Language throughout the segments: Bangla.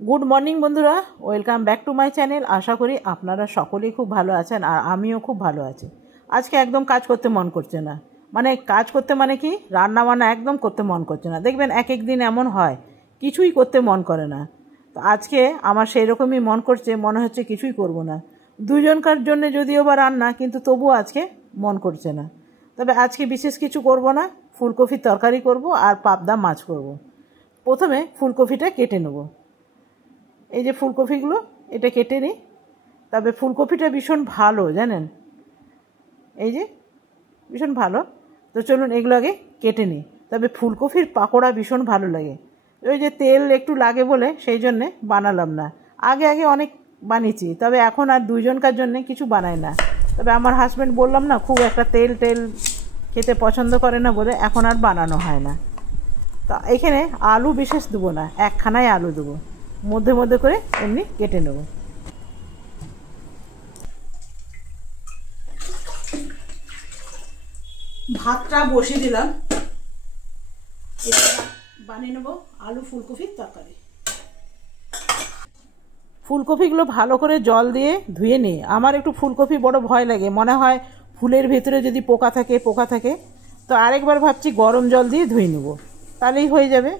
গুড মর্নিং বন্ধুরা, welcome back to my channel. আশা করি আপনারা সকলেই খুব ভালো আছেন আর আমিও খুব ভালো আছি। আজকে একদম কাজ করতে মন করছে না, কাজ করতে কি রান্না বান্না একদম করতে মন করছে না। দেখবেন এক এক দিন এমন হয় কিছুই করতে মন করে না। তো আজকে আমার সেই রকমই মন করছে, মনে হচ্ছে কিছুই করব না। দুজনকার জন্য যদিও বা রান্না, কিন্তু তবুও আজকে মন করছে না। তবে আজকে বিশেষ কিছু করব না, ফুলকপির তরকারি করব আর পাবদা মাছ করব। প্রথমে ফুলকপিটা কেটে নেব। এই যে ফুলকপিগুলো, এটা কেটে নিই। তবে ফুলকপিটা ভীষণ ভালো জানেন, এই যে ভীষণ ভালো। তো চলুন এগুলো আগে কেটে নিই। তবে ফুলকপির পাকোড়া ভীষণ ভালো লাগে। ওই যে তেল একটু লাগে বলে সেই জন্যে বানালাম না। আগে অনেক বানিয়েছি, তবে এখন আর দুইজনকার জন্যে কিছু বানাই না। তবে আমার হাজব্যান্ড বললাম না, খুব একটা তেল খেতে পছন্দ করে না বলে এখন আর বানানো হয় না। তো এখানে আলু বিশেষ দেবো না, একখানাই আলু দেবো, মধ্যে মধ্যে করে এমনি কেটে নেব। ভাতটা বসিয়ে দিলাম, বানিয়ে নেব আলু ফুলকপির তরকারি। ফুলকপিগুলো ভালো করে জল দিয়ে ধুয়ে নিই। আমার একটু ফুলকপি বড় ভয় লাগে, মনে হয় ফুলের ভেতরে যদি পোকা থাকে। তো আরেকবার ভাবছি গরম জল দিয়ে ধুয়ে নেব, তাহলেই হয়ে যাবে।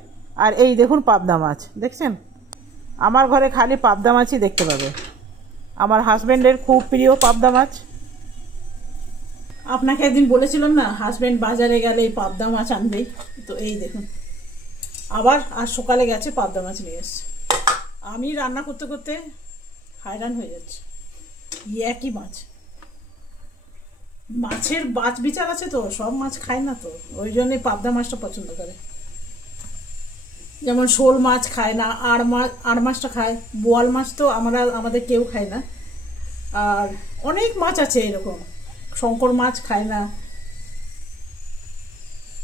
আর এই দেখুন পাবদা মাছ, দেখছেন? আমার ঘরে খালি পাবদা মাছই দেখতে পাবে। আমার হাজব্যান্ডের খুব প্রিয় পাবদা মাছ। আপনাকে একদিন বলেছিলাম না, হাজব্যান্ড বাজারে গেলে এই পাবদা মাছ আনবেই। তো এই দেখুন, আবার আজ সকালে গেছে পাবদা মাছ নিয়ে এসছে। আমি রান্না করতে করতে হায়রান হয়ে যাচ্ছে। একই মাছের বাছ বিচার আছে, তো সব মাছ খায় না, তো ওই জন্যই পাবদা মাছটা পছন্দ করে। যেমন শোল মাছ খায় না, আড় মাছটা খায়। বোয়াল মাছ তো আমাদের কেউ খায় না। আর অনেক মাছ আছে এরকম, শঙ্কর মাছ খায় না,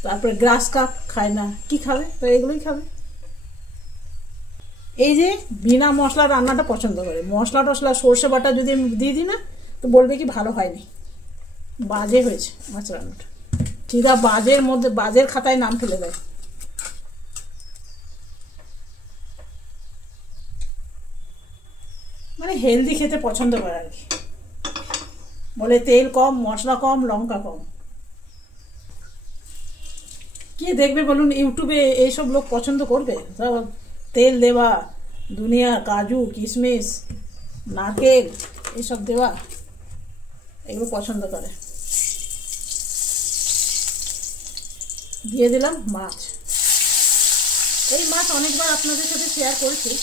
তারপরে গ্রাস কাপ খায় না। কি খাবে? তো এগুলোই খাবে। এই যে বিনা মশলা রান্নাটা পছন্দ করে। মশলা টশলা সর্ষে বাটা যদি দিয়ে দিই না, তো বলবে কি ভালো হয়নি, বাজে হয়েছে মাছ রান্নাটা। ঠিক আছে, বাজের খাতায় নাম ফেলে দেয়। হেলদি খেতে পছন্দ করে আর কি, বলে তেল কম, মশলা কম, লঙ্কা কম। কে দেখবে বলুন? ইউটিউবে এইসব লোক পছন্দ করবে? তেল দেওয়া, দুনিয়া কাজু কিশমিশ নারকেল এসব দেওয়া, এগুলো পছন্দ করে। দিয়ে দিলাম মাছ। এই মাছ অনেকবার আপনাদের সাথে শেয়ার করেছি।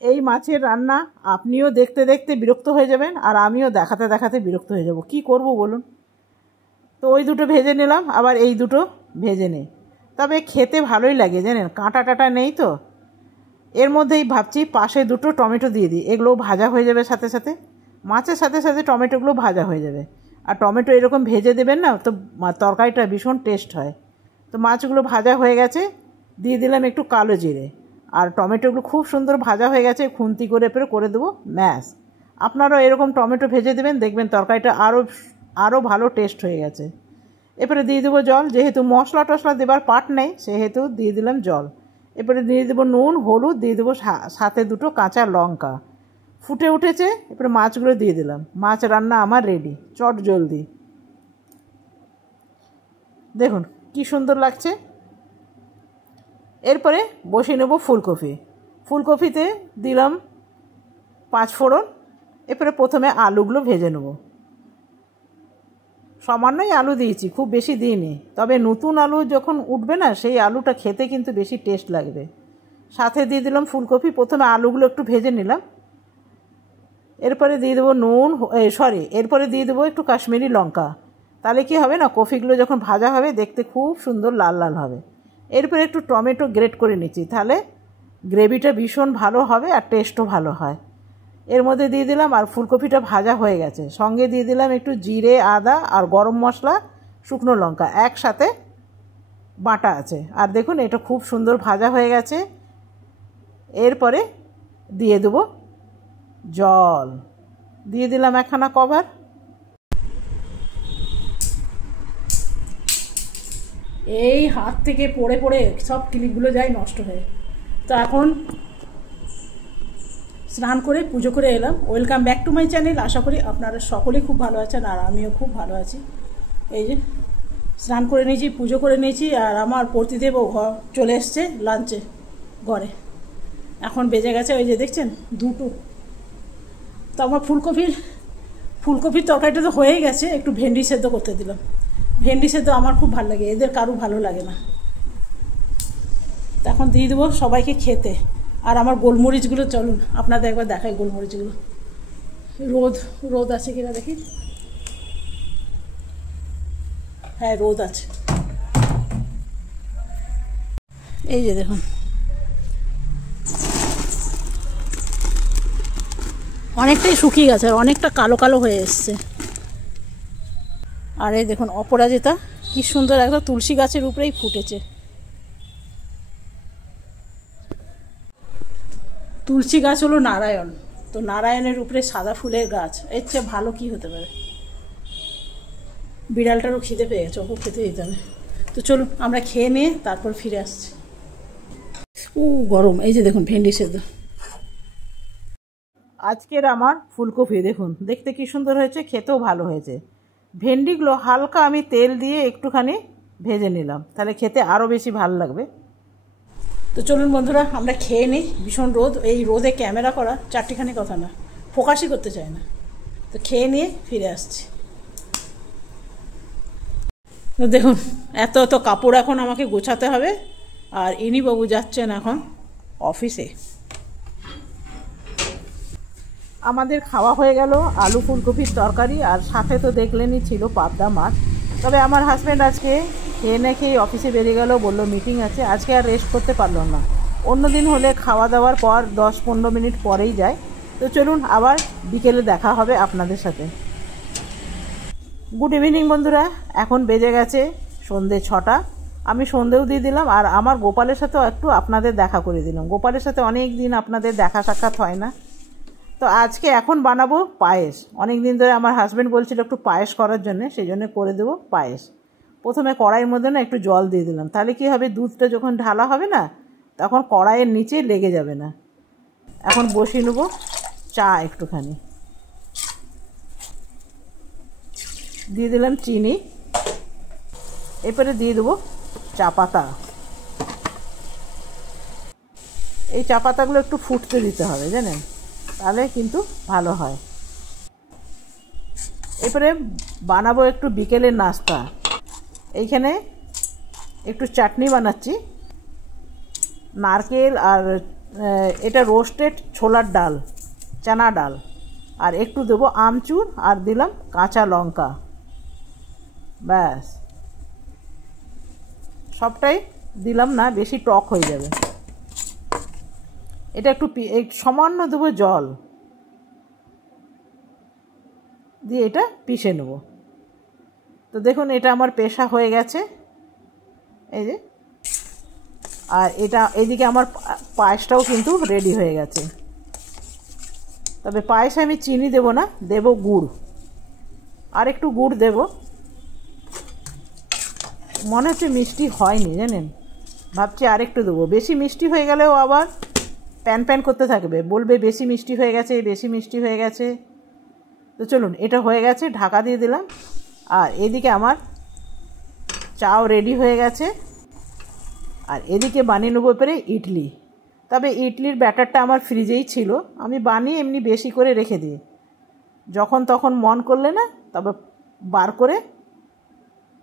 এই মাছের রান্না আপনিও দেখতে দেখতে বিরক্ত হয়ে যাবেন, আর আমিও দেখাতে বিরক্ত হয়ে যাব। কি করব বলুন? তো ওই দুটো ভেজে নিলাম, আবার এই দুটো ভেজে নিই। তবে খেতে ভালোই লাগে জানেন, কাঁটা টাটা নেই তো। এর মধ্যেই ভাবছি পাশে দুটো টমেটো দিয়ে দিই, এগুলোও ভাজা হয়ে যাবে সাথে সাথে। মাছের সাথে সাথে টমেটোগুলো ভাজা হয়ে যাবে। আর টমেটো এরকম ভেজে দেবেন না, তো তরকারিটা ভীষণ টেস্ট হয়। তো মাছগুলো ভাজা হয়ে গেছে, দিয়ে দিলাম একটু কালো জিরে। আর টমেটোগুলো খুব সুন্দর ভাজা হয়ে গেছে, খুন্তি করে দেবো ম্যাশ। আপনারাও এরকম টমেটো ভেজে দেবেন, দেখবেন তরকারিটা আরও ভালো টেস্ট হয়ে গেছে। এরপরে দিয়ে দেবো জল, যেহেতু মশলা টশলা দেবার পাট নেই সেহেতু দিয়ে দিলাম জল। এরপরে দিয়ে দেবো নুন, হলুদ, দিয়ে দেবো সাথে দুটো কাঁচা লঙ্কা। ফুটে উঠেছে, এরপরে মাছগুলো দিয়ে দিলাম। মাছ রান্না আমার রেডি, চট জলদি। দেখুন কি সুন্দর লাগছে। এরপরে বসিয়ে নেব ফুলকপিতে দিলাম 5 ফোড়ন। এরপরে প্রথমে আলুগুলো ভেজে নেব। সামান্যই আলু দিয়েছি, খুব বেশি দিইনি। তবে নতুন আলু যখন উঠবে না, সেই আলুটা খেতে কিন্তু বেশি টেস্ট লাগবে। সাথে দিয়ে দিলাম ফুলকপি। প্রথমে আলুগুলো একটু ভেজে নিলাম। এরপরে দিয়ে দেবো এরপরে দিয়ে দেবো একটু কাশ্মীরি লঙ্কা। তাহলে কি হবে না, কপিগুলো যখন ভাজা হবে দেখতে খুব সুন্দর লাল লাল হবে। এরপরে একটু টমেটো গ্রেট করে নিচ্ছি, তাহলে গ্রেভিটা ভীষণ ভালো হবে আর টেস্টও ভালো হয়। এর মধ্যে দিয়ে দিলাম, আর ফুলকপিটা ভাজা হয়ে গেছে, সঙ্গে দিয়ে দিলাম একটু জিরে, আদা আর গরম মশলা, শুকনো লঙ্কা একসাথে বাটা আছে। আর দেখুন এটা খুব সুন্দর ভাজা হয়ে গেছে। এরপরে দিয়ে দেবো জল, দিয়ে দিলাম একখানা কভার। এই হাত থেকে পড়ে সব ক্লিপগুলো যায় নষ্ট হয়ে। তো এখন স্নান করে পুজো করে এলাম। Welcome back to my channel. আশা করি আপনারা সকলেই খুব ভালো আছেন আর আমিও খুব ভালো আছি। এই যে স্নান করে নিয়েছি, পুজো করে নিয়েছি, আর আমার পতিদেবও ঘর চলে এসছে লাঞ্চে ঘরে। এখন বেজে গেছে ওই যে দেখছেন 2টো। তো আমার ফুলকপির তরকারিটা তো হয়েই গেছে, একটু ভেন্ডি সেদ্ধ করতে দিলাম। ভেন্ডি সেদ্ধ আমার খুব ভালো লাগে, এদের কারু ভালো লাগে না। তো এখন দিয়ে দেবো সবাইকে খেতে। আর আমার গোলমরিচগুলো চলুন আপনাদের একবার দেখাই গোলমরিচগুলো। রোদ আছে কিনা দেখি। হ্যাঁ, রোদ আছে। এই যে দেখুন, অনেকটাই শুকিয়ে গেছে আর অনেকটা কালো কালো হয়ে এসছে। আর এই দেখুন অপরাজিতা কি সুন্দর একটা তুলসী গাছের উপরেই ফুটেছে। তুলসী গাছ হলো নারায়ণ, তো নারায়ণের উপরে সাদা ফুলের গাছ, এর চেয়ে ভালো কি হতে পারে। বিড়ালটারও খিদে পেয়ে গেছে, ওকে খেতে দিতে হবে। তো চলুন আমরা খেয়ে নিয়ে তারপর ফিরে আসছি। গরম। এই যে দেখুন ভেন্ডি সেদ্ধ। আজকের আমার ফুলকপি দেখুন দেখতে কি সুন্দর হয়েছে, খেতেও ভালো হয়েছে। ভেন্ডিগুলো হালকা আমি তেল দিয়ে একটুখানি ভেজে নিলাম, তাহলে খেতে আরও বেশি ভালো লাগবে। তো চলুন বন্ধুরা আমরা খেয়ে নিই। ভীষণ রোদ, এই রোদে ক্যামেরা করা চারটিখানি কথা না, ফোকাসই করতে চায় না। তো খেয়ে নিয়ে ফিরে আসছি। তো দেখুন এত কাপড় এখন আমাকে গোছাতে হবে, আর ইনি বাবু যাচ্ছেন এখন অফিসে। আমাদের খাওয়া হয়ে গেল আলু ফুলকপির তরকারি, আর সাথে তো দেখলেনই ছিল পাবদা মাছ। তবে আমার হাজব্যান্ড আজকে খেয়ে না খেয়ে অফিসে বেরিয়ে গেল, বললো মিটিং আছে। আজকে আর রেস্ট করতে পারলো না। অন্য দিন হলে খাওয়া দাওয়ার পর 10-15 মিনিট পরেই যায়। তো চলুন আবার বিকেলে দেখা হবে আপনাদের সাথে। গুড ইভিনিং বন্ধুরা, এখন বেজে গেছে সন্ধে 6টা। আমি সন্ধেও দিয়ে দিলাম, আর আমার গোপালের সাথেও একটু আপনাদের দেখা করে দিলাম। গোপালের সাথে অনেক দিন আপনাদের দেখা সাক্ষাৎ হয় না। তো আজকে এখন বানাবো পায়েস। অনেক দিন ধরে আমার হাজব্যান্ড বলছিল একটু পায়েস করার জন্য, সেই জন্য করে দেবো পায়েস। প্রথমে কড়াইয়ের মধ্যে না একটু জল দিয়ে দিলাম, তাহলে কি হবে, দুধটা যখন ঢালা হবে না তখন কড়াইয়ের নিচে লেগে যাবে না। এখন বসিয়ে নেবো চা একটুখানি, দিয়ে দিলাম চিনি, এরপরে দিয়ে দেবো চা পাতা। এই চা পাতাগুলো একটু ফুটতে দিতে হবে জানেন, তাহলে কিন্তু ভালো হয়। এরপরে বানাবো একটু বিকেলের নাস্তা। এইখানে একটু চাটনি বানাচ্ছি, নারকেল আর এটা রোস্টেড ছোলার ডাল, চানা ডাল, আর একটু দেবো আমচুর, আর দিলাম কাঁচা লঙ্কা। ব্যাস, সবটাই দিলাম না, বেশি টক হয়ে যাবে। এটা একটু সামান্য দেবো জল দিয়ে এটা পিষে নেব। তো দেখুন এটা আমার পেশা হয়ে গেছে, এই যে। আর এটা এদিকে আমার পায়েসটাও কিন্তু রেডি হয়ে গেছে। তবে পায়েসে আমি চিনি দেব না, দেব গুড়, আর একটু গুড় দেব। মনে হচ্ছে মিষ্টি হয়নি জানেন, ভাবছি আর একটু দেবো। বেশি মিষ্টি হয়ে গেলেও আবার প্যান প্যান করতে থাকবে, বলবে বেশি মিষ্টি হয়ে গেছে, বেশি মিষ্টি হয়ে গেছে। তো চলুন এটা হয়ে গেছে, ঢাকা দিয়ে দিলাম। আর এদিকে আমার চাও রেডি হয়ে গেছে, আর এদিকে বানিয়ে নেবো এবারে ইডলি। তবে ইডলির ব্যাটারটা আমার ফ্রিজেই ছিল, আমি বানিয়ে এমনি বেশি করে রেখে দিই, যখন তখন মন করলে না তবে বার করে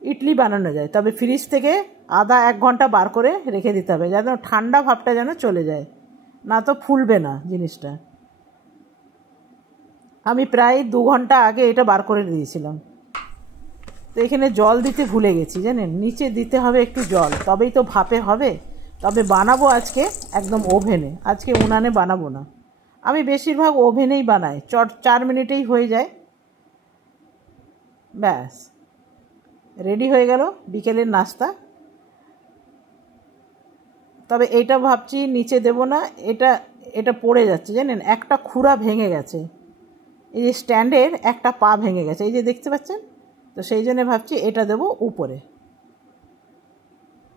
ইডলি বানানো যায়। তবে ফ্রিজ থেকে আধা 1 ঘন্টা বার করে রেখে দিতে হবে, যেন ঠান্ডা ভাবটা যেন চলে যায়, না তো ফুলবে না জিনিসটা। আমি প্রায় 2 ঘন্টা আগে এটা বার করে দিয়েছিলাম। তো এখানে জল দিতে ভুলে গেছি জানেন, নিচে দিতে হবে একটু জল, তবেই তো ভাপে হবে। তবে বানাবো আজকে একদম ওভেনে, আজকে উনানে বানাবো না। আমি বেশিরভাগ ওভেনেই বানাই, 4 মিনিটেই হয়ে যায়। ব্যাস, রেডি হয়ে গেল বিকেলের নাস্তা। তবে এইটা ভাবছি নিচে দেব না, এটা পড়ে যাচ্ছে জানেন, একটা খুঁড়া ভেঙে গেছে, এই যে স্ট্যান্ডের একটা পা ভেঙে গেছে, এই যে দেখতে পাচ্ছেন। তো সেই জন্য ভাবছি এটা দেবো উপরে।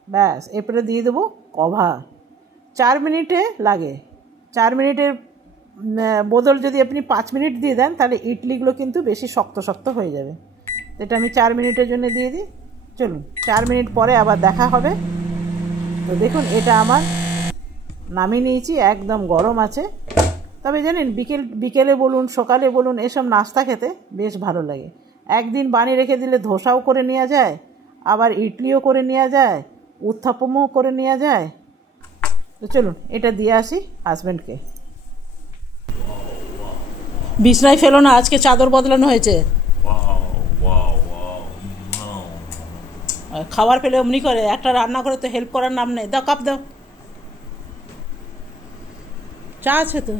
ব্যাস, এরপরে দিয়ে দেবো কভার। 4 মিনিটে লাগে। 4 মিনিটের বদল যদি আপনি 5 মিনিট দিয়ে দেন তাহলে ইডলিগুলো কিন্তু বেশি শক্ত শক্ত হয়ে যাবে। এটা আমি 4 মিনিটের জন্য দিয়ে দিই। চলুন 4 মিনিট পরে আবার দেখা হবে। তো দেখুন এটা আমার নামিয়ে নিয়েছি, একদম গরম আছে। তবে জানেন বিকেলে বলুন সকালে বলুন এসব নাস্তা খেতে বেশ ভালো লাগে। একদিন বানিয়ে রেখে দিলে ধোসাও করে নেওয়া যায়, আবার ইডলিও করে নেওয়া যায়, উত্থাপমও করে নেওয়া যায়। তো চলুন এটা দিয়ে আসি হাজব্যান্ডকে। বিছনায় ফেলো না, আজকে চাদর বদলানো হয়েছে। খাবার পেলে অমনি করে, একটা রান্না করে তো হেল্প করার নাম নেই। দাও কাপ দাও, চা আছে তো।